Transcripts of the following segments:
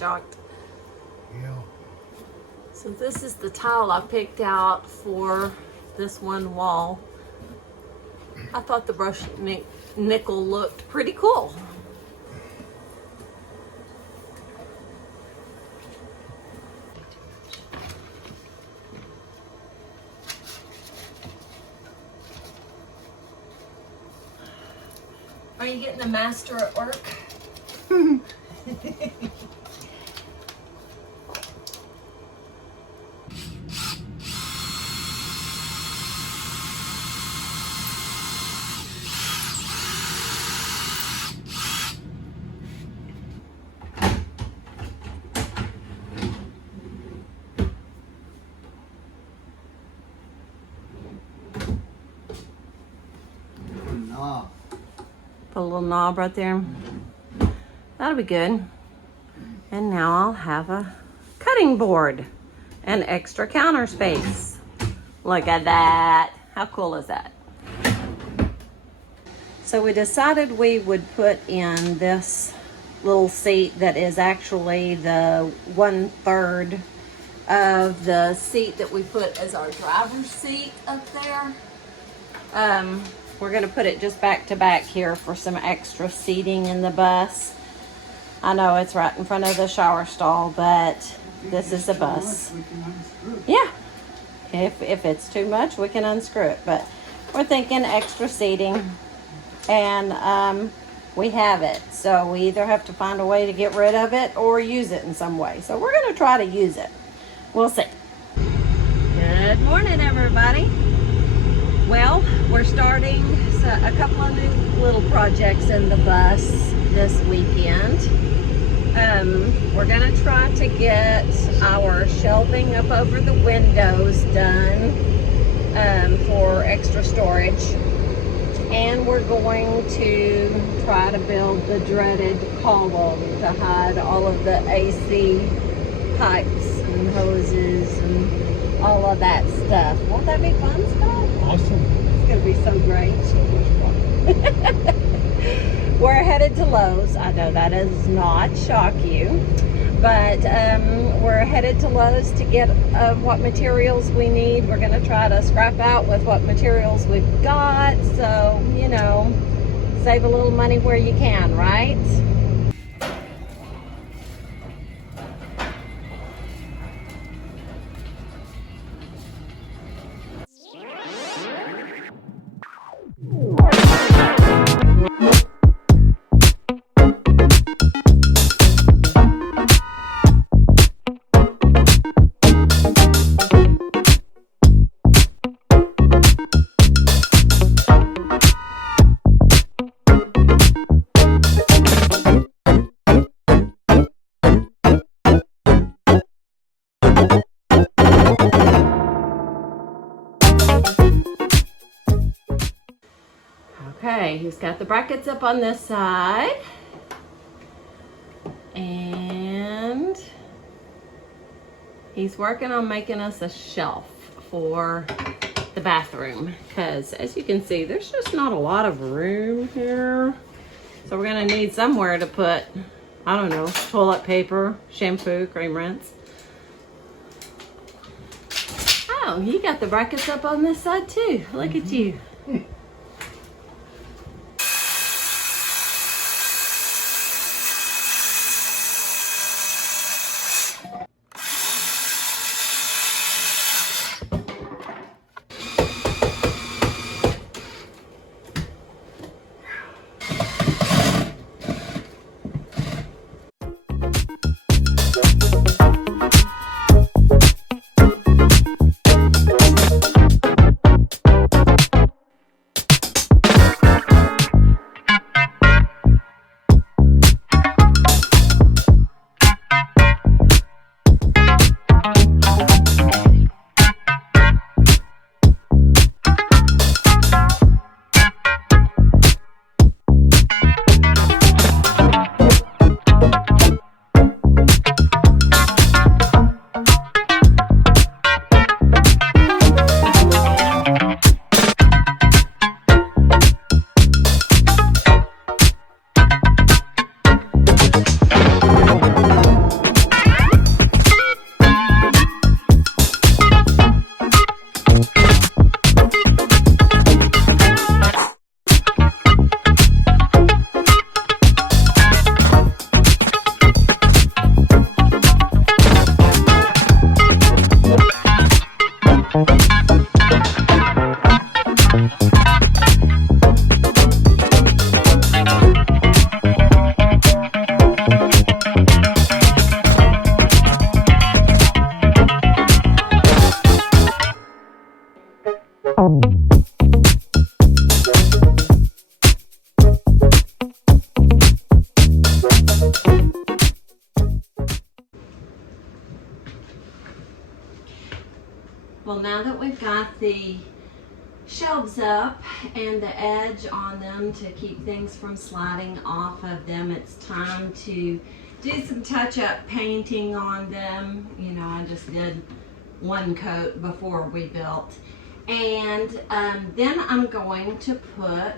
shocked. Yeah. So this is the tile I picked out for this one wall. I thought the brushed nickel looked pretty cool. Are you getting a master at work? Knob. Put a little knob right there. That'll be good. And now I'll have a cutting board and extra counter space. Look at that. How cool is that? So we decided we would put in this little seat that is actually the 1/3 of the seat that we put as our driver's seat up there. We're gonna put it just back to back here for some extra seating in the bus. I know it's right in front of the shower stall, but this is a bus. Yeah, if it's too much, we can unscrew it, but we're thinking extra seating, and we have it. So we either have to find a way to get rid of it or use it in some way. So we're gonna try to use it. We'll see. Good morning, everybody. Well, we're starting a couple of new little projects in the bus this weekend. We're gonna try to get our shelving up over the windows done for extra storage. And we're going to try to build the dreaded column to hide all of the AC pipes and hoses and all of that stuff. Won't that be fun, Scott? Awesome. It's gonna be so great. We're headed to Lowe's. I know that does not shock you, but we're headed to Lowe's to get what materials we need. We're gonna try to scrap out with what materials we've got, so, you know, save a little money where you can, right? Okay, he's got the brackets up on this side, and he's working on making us a shelf for the bathroom, because as you can see, there's just not a lot of room here. So we're gonna need somewhere to put, I don't know, toilet paper, shampoo, cream rinse. Oh, you got the brackets up on this side too. Look at you. Well, now that we've got the shelves up and the edge on them to keep things from sliding off of them, it's time to do some touch-up painting on them. You know, I just did one coat before we built. And then I'm going to put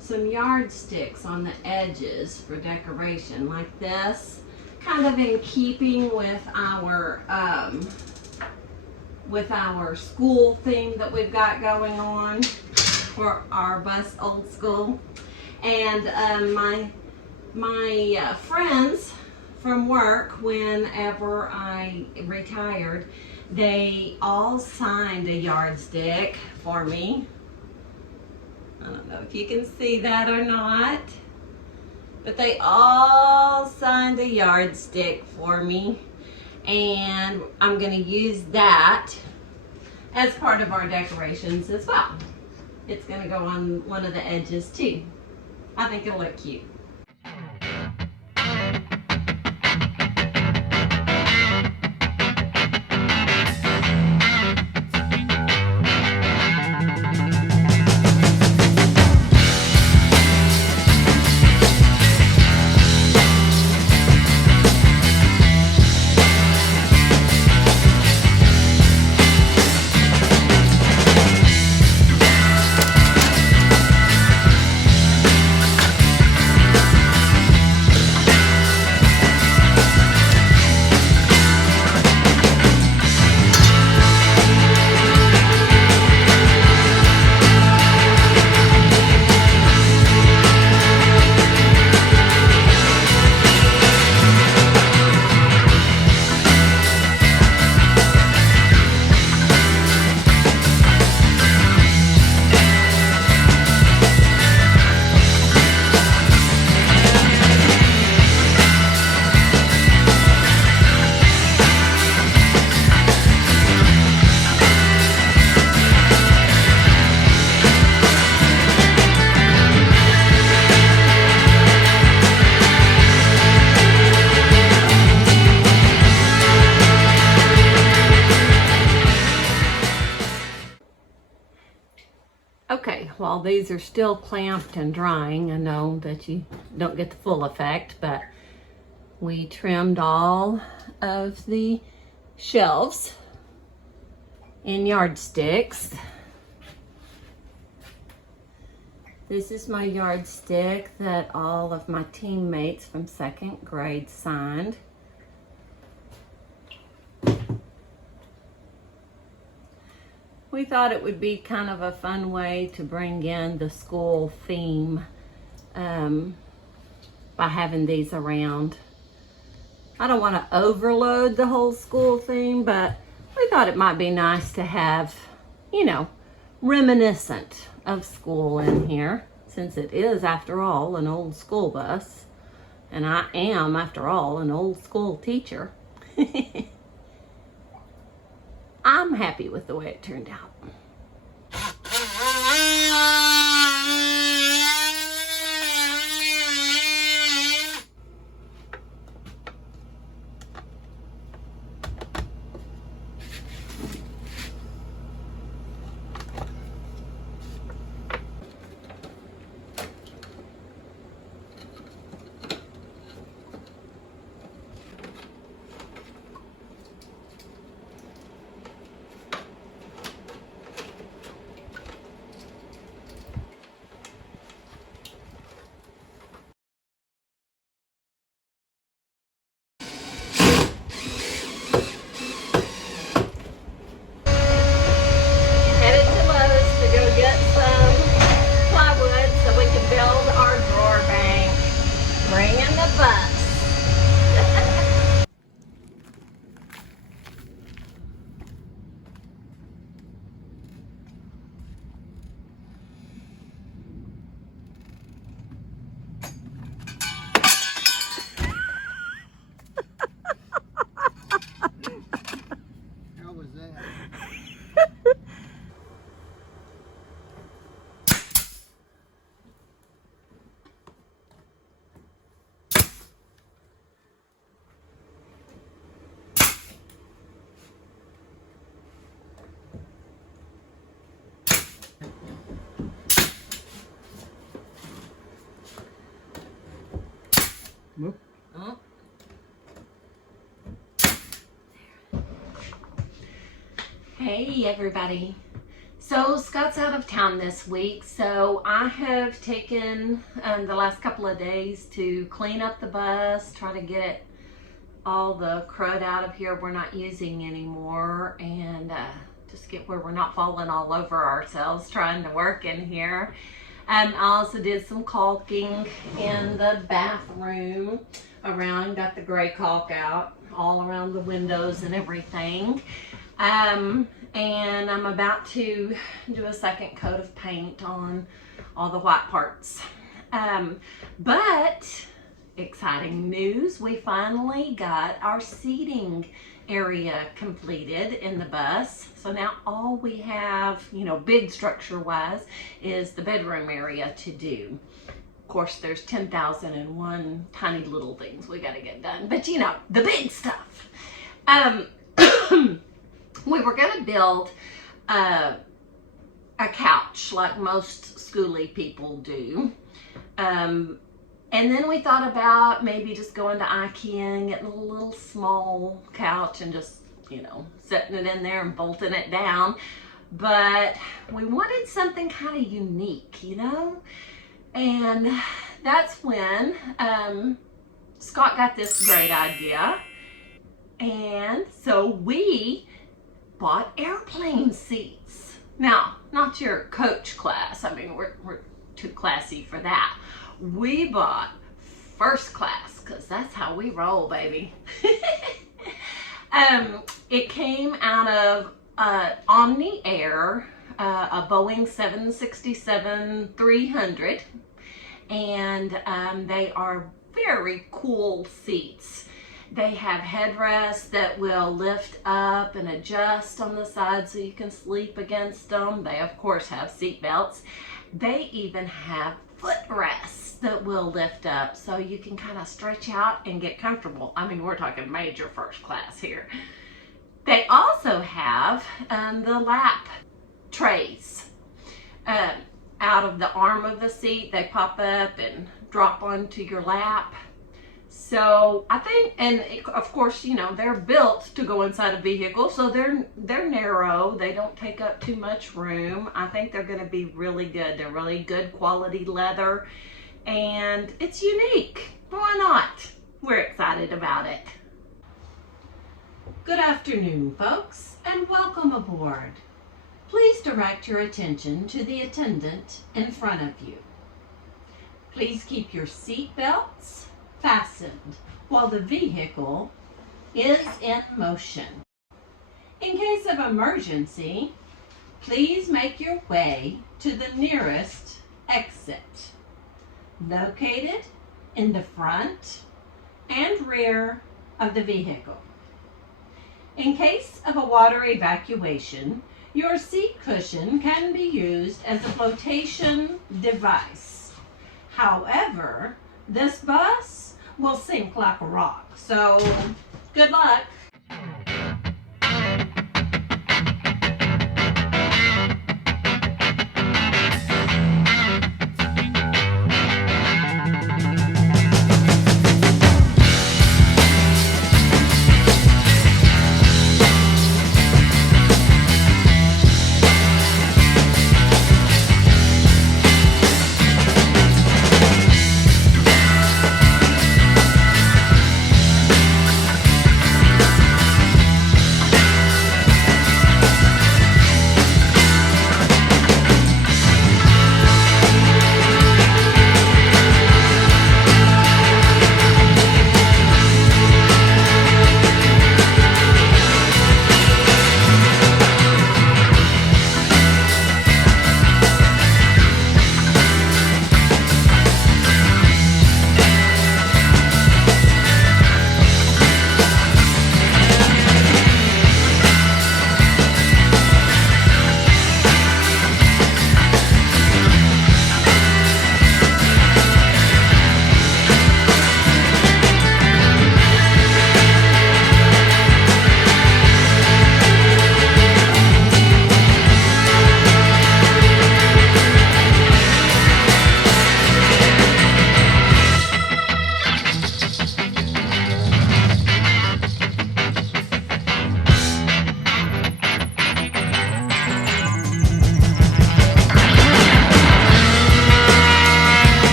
some yardsticks on the edges for decoration like this, kind of in keeping with our school theme that we've got going on for our bus old school. And my friends from work, whenever I retired, they all signed a yardstick for me. I don't know if you can see that or not, but they all signed a yardstick for me. And I'm going to use that as part of our decorations as well. It's going to go on one of the edges too. I think it'll look cute. Okay, while these are still clamped and drying, I know that you don't get the full effect, but we trimmed all of the shelves in yardsticks. This is my yardstick that all of my teammates from 2nd grade signed. We thought it would be kind of a fun way to bring in the school theme by having these around. I don't want to overload the whole school theme, but we thought it might be nice to have, you know, reminiscent of school in here, since it is, after all, an old school bus. And I am, after all, an old school teacher. I'm happy with the way it turned out. Hey everybody. So Scott's out of town this week, so I have taken the last couple of days to clean up the bus, try to get all the crud out of here we're not using anymore, and just get where we're not falling all over ourselves trying to work in here. I also did some caulking in the bathroom around, got the gray caulk out all around the windows and everything. And I'm about to do a second coat of paint on all the white parts. But exciting news, we finally got our seating area completed in the bus. So now all we have, you know, big structure wise, is the bedroom area to do. Of course, there's 10,001 tiny little things we got to get done, but you know, the big stuff. We were going to build a couch like most schooly people do. And then we thought about maybe just going to IKEA and getting a little small couch and just, you know, setting it in there and bolting it down. But we wanted something kind of unique, you know? And that's when Scott got this great idea. And so we bought airplane seats. Now, not your coach class. I mean, we're too classy for that. We bought first class because that's how we roll, baby. It came out of Omni Air, a Boeing 767-300, and they are very cool seats. They have headrests that will lift up and adjust on the side so you can sleep against them. They of course have seat belts. They even have footrests that will lift up so you can kind of stretch out and get comfortable. I mean, we're talking major first class here. They also have the lap trays out of the arm of the seat. They pop up and drop onto your lap. So I think, and of course, you know, they're built to go inside a vehicle, so they're narrow. They don't take up too much room. I think they're going to be really good. They're really good quality leather, and it's unique. Why not? We're excited about it. Good afternoon, folks, and welcome aboard. Please direct your attention to the attendant in front of you. Please keep your seat belts fastened while the vehicle is in motion. In case of emergency, please make your way to the nearest exit, located in the front and rear of the vehicle. In case of a water evacuation, your seat cushion can be used as a flotation device. However, this bus will sink like a rock, so good luck.